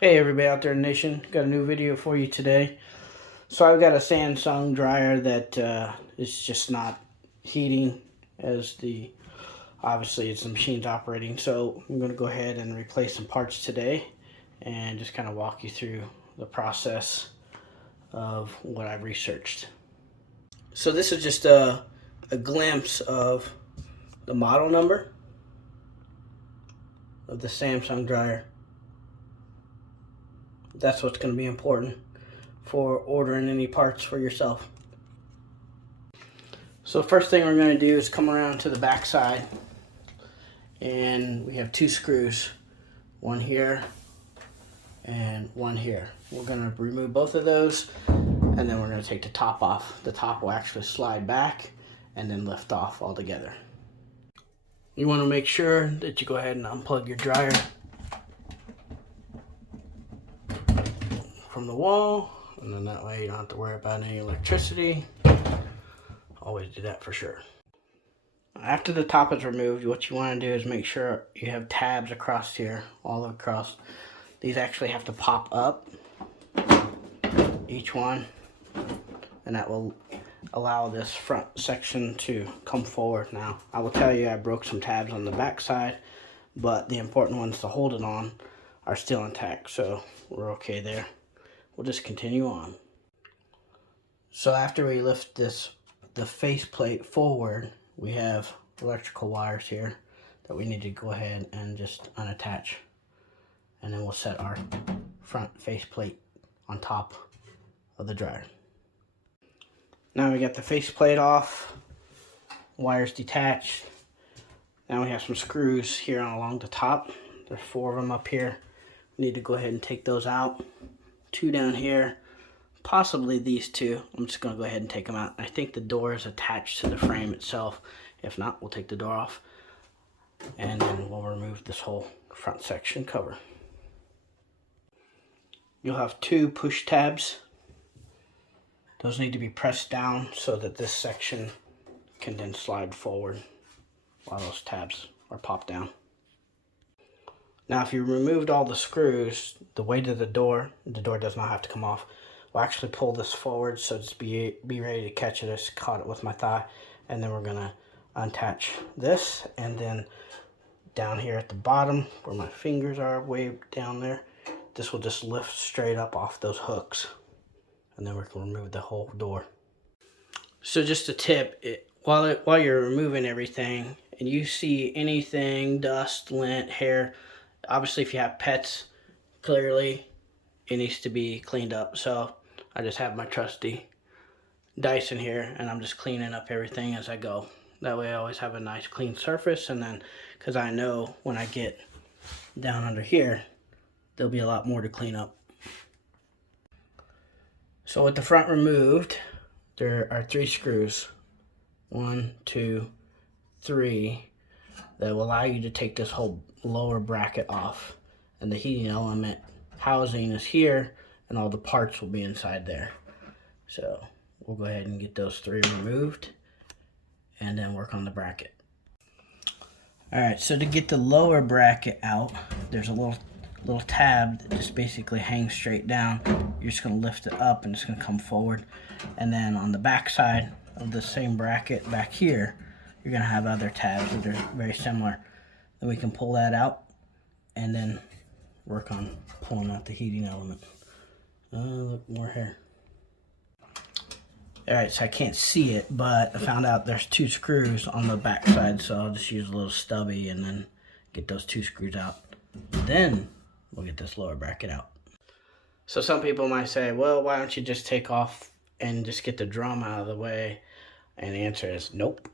Hey everybody out there in the nation, got a new video for you today. So I've got a Samsung dryer that is just not heating as obviously it's the machine's operating. So I'm going to go ahead and replace some parts today and just kind of walk you through the process of what I've researched. So this is just a glimpse of the model number of the Samsung dryer. That's what's going to be important for ordering any parts for yourself. So first thing we're going to do is come around to the back side, and we have two screws, one here and one here. We're going to remove both of those, and then we're going to take the top off. The top will actually slide back and then lift off altogether. You want to make sure that you go ahead and unplug your dryer from the wall, and then that way you don't have to worry about any electricity. Always do that for sure. After the top is removed, what you want to do is make sure you have tabs across here, all across. These actually have to pop up, each one, and that will allow this front section to come forward. Now, I will tell you I broke some tabs on the back side, but the important ones to hold it on are still intact, so we're okay there. We'll just continue on. So after we lift the faceplate forward, we have electrical wires here that we need to go ahead and just unattach. And then we'll set our front faceplate on top of the dryer. Now we got the faceplate off, wires detached. Now we have some screws here along the top. There's 4 of them up here. We need to go ahead and take those out. 2 down here, possibly these 2. I'm just going to go ahead and take them out. I think the door is attached to the frame itself. If not, we'll take the door off, and then we'll remove this whole front section cover. You'll have 2 push tabs. Those need to be pressed down so that this section can then slide forward while those tabs are popped down. Now, if you removed all the screws, the weight of the door does not have to come off. We'll actually pull this forward, so just be ready to catch it. I just caught it with my thigh. And then we're gonna unattach this, and then down here at the bottom, where my fingers are way down there, this will just lift straight up off those hooks. And then we can remove the whole door. So just a tip, while you're removing everything, and you see anything, dust, lint, hair, obviously if you have pets, clearly it needs to be cleaned up. So I just have my trusty Dyson here, and I'm just cleaning up everything as I go. That way I always have a nice clean surface, and then because I know when I get down under here, there'll be a lot more to clean up. So with the front removed, there are 3 screws, 1, 2, 3, that will allow you to take this whole lower bracket off, and the heating element housing is here, and all the parts will be inside there. So we'll go ahead and get those 3 removed and then work on the bracket. Alright, so to get the lower bracket out, there's a little tab that just basically hangs straight down. You're just going to lift it up and it's going to come forward. And then on the back side of the same bracket back here, you're going to have other tabs that are very similar. Then we can pull that out and then work on pulling out the heating element. Look, more hair. Alright, so I can't see it, but I found out there's 2 screws on the back side, so I'll just use a little stubby and then get those 2 screws out. Then we'll get this lower bracket out. So some people might say, well, why don't you just take off and just get the drum out of the way? And the answer is nope.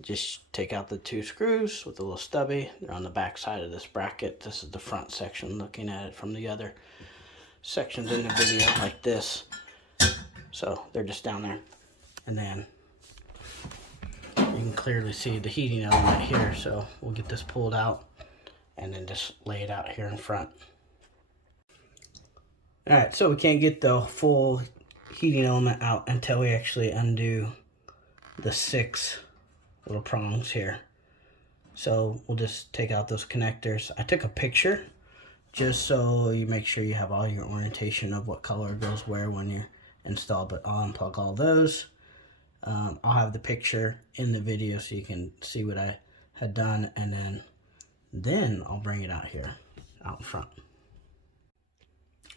Just take out the 2 screws with a little stubby. They're on the back side of this bracket. This is the front section, looking at it from the other sections in the video like this. So they're just down there. And then you can clearly see the heating element here. So we'll get this pulled out and then just lay it out here in front. Alright, so we can't get the full heating element out until we actually undo the 6 little prongs here. So we'll just take out those connectors. I took a picture just so you make sure you have all your orientation of what color goes where when you install. But I'll unplug all those. I'll have the picture in the video so you can see what I had done, and then I'll bring it out here, out in front.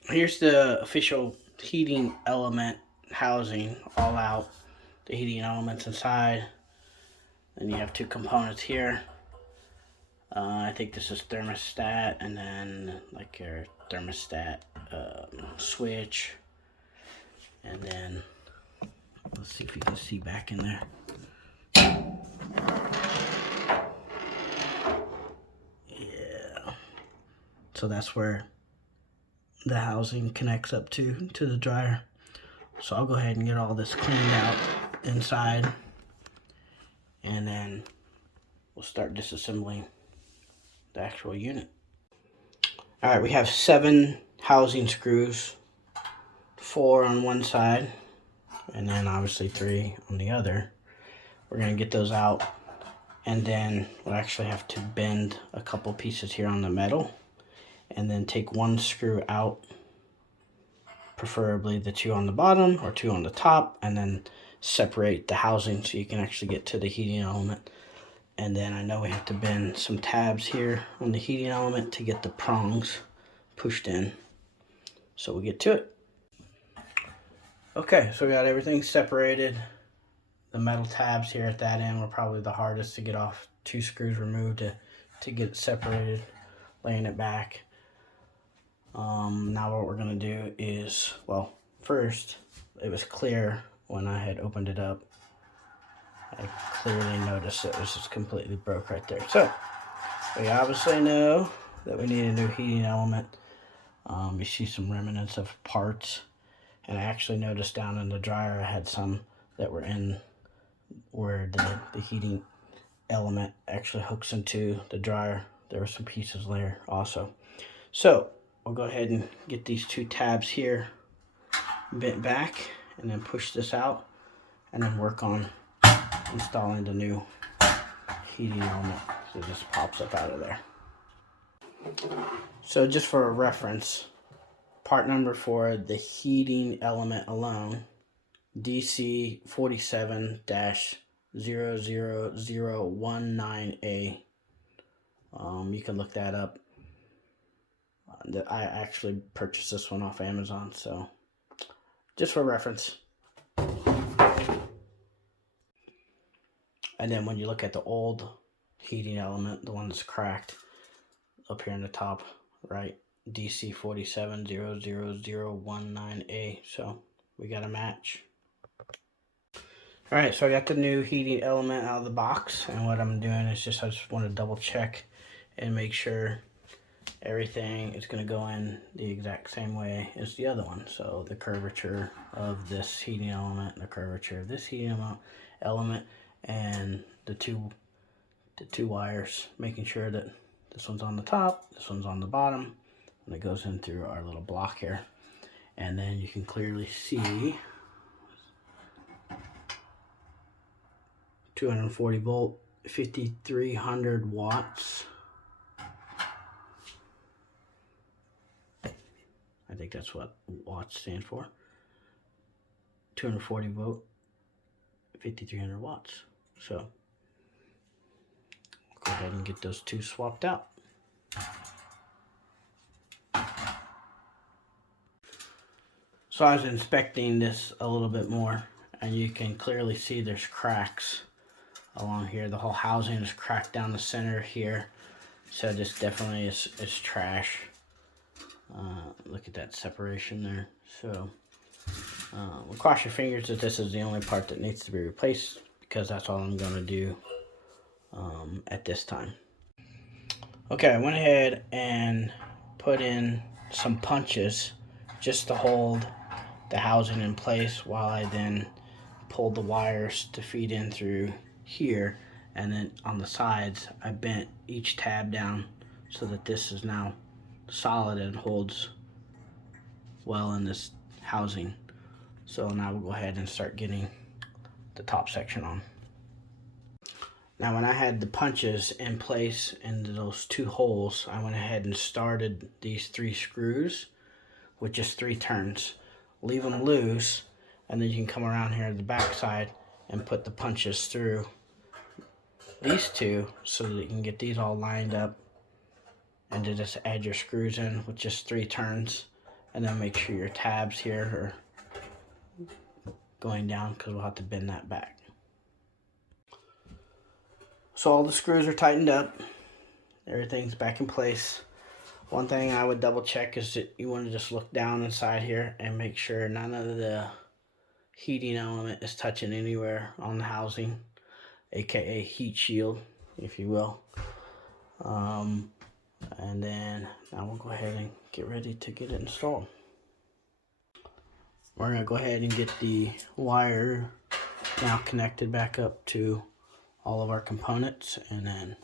Here's the official heating element housing, all out. The heating elements inside. Then you have two components here. I think this is thermostat, and then like your thermostat switch, and then let's see if you can see back in there. Yeah. So that's where the housing connects up to the dryer. So I'll go ahead and get all this cleaned out inside, and then we'll start disassembling the actual unit. All right, we have 7 housing screws, 4 on one side, and then obviously 3 on the other. We're gonna get those out, and then we'll actually have to bend a couple pieces here on the metal, and then take one screw out, preferably the 2 on the bottom or 2 on the top, and then separate the housing so you can actually get to the heating element. And then I know we have to bend some tabs here on the heating element to get the prongs pushed in. So we'll get to it. Okay, so we got everything separated. The metal tabs here at that end were probably the hardest to get off. 2 screws removed to get it separated, laying it back. Now what we're gonna do is, well, first, it was clear when I had opened it up. I clearly noticed it was just completely broke right there. So, we obviously know that we need a new heating element. You see some remnants of parts. And I actually noticed down in the dryer I had some that were in where the heating element actually hooks into the dryer. There were some pieces there also. So, we'll go ahead and get these 2 tabs here bent back, and then push this out, and then work on installing the new heating element. So it just pops up out of there. So just for a reference, part number for the heating element alone, DC47-00019A. You can look that up. I actually purchased this one off Amazon, so just for reference. And then when you look at the old heating element, the one that's cracked up here in the top right, DC47-00019A. So we got a match. All right, so I got the new heating element out of the box, and what I'm doing is I just want to double check and make sure everything is going to go in the exact same way as the other one. So the curvature of this heating element, the curvature of this heating element, and the two wires, making sure that this one's on the top, this one's on the bottom, and it goes in through our little block here. And then you can clearly see 240 volt, 5300 watts. I think that's what watts stand for. 240 volt, 5300 watts. So I'll go ahead and get those 2 swapped out. So I was inspecting this a little bit more, and you can clearly see there's cracks along here. The whole housing is cracked down the center here. So this definitely is trash. Look at that separation there. So we'll cross your fingers that this is the only part that needs to be replaced, because that's all I'm going to do at this time. Okay, I went ahead and put in some punches just to hold the housing in place while I then pulled the wires to feed in through here. And then on the sides, I bent each tab down so that this is now solid and holds well in this housing. So now we'll go ahead and start getting the top section on. Now when I had the punches in place into those 2 holes, I went ahead and started these 3 screws with just 3 turns. Leave them loose, and then you can come around here to the back side and put the punches through these 2 so that you can get these all lined up, and to just add your screws in with just 3 turns, and then make sure your tabs here are going down because we'll have to bend that back. So all the screws are tightened up. Everything's back in place. One thing I would double check is that you want to just look down inside here and make sure none of the heating element is touching anywhere on the housing, aka heat shield, if you will. And then now we'll go ahead and get ready to get it installed. We're going to go ahead and get the wire now connected back up to all of our components, and then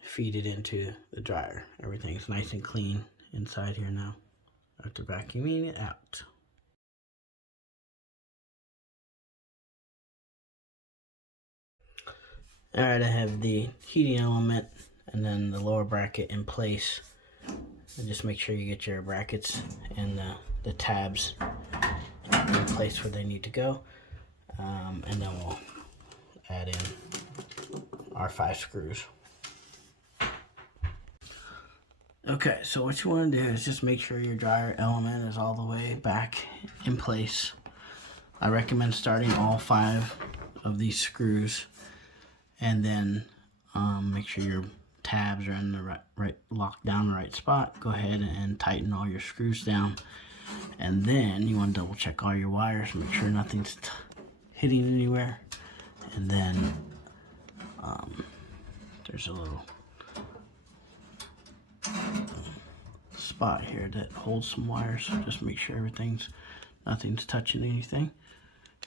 feed it into the dryer. Everything's nice and clean inside here now after vacuuming it out. Alright, I have the heating element and then the lower bracket in place. And just make sure you get your brackets and the tabs in place where they need to go. And then we'll add in our 5 screws. Okay, so what you want to do is just make sure your dryer element is all the way back in place. I recommend starting all 5 of these screws, and then make sure your tabs are in the right locked down the right spot. Go ahead and tighten all your screws down, and then you want to double check all your wires, make sure nothing's hitting anywhere. And then there's a little spot here that holds some wires, so just make sure nothing's touching anything,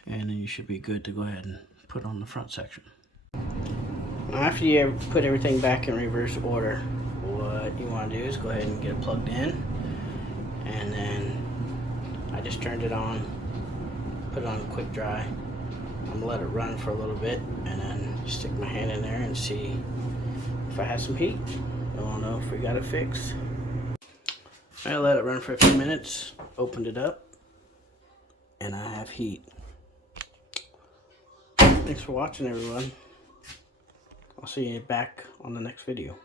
and then you should be good to go ahead and put on the front section. After you put everything back in reverse order, what you want to do is go ahead and get it plugged in, and then I just turned it on, put it on quick dry. I'm gonna let it run for a little bit and then stick my hand in there and see if I have some heat. I don't know if we got it fixed. I let it run for a few minutes, opened it up, and I have heat. Thanks for watching, everyone. I'll see you back on the next video.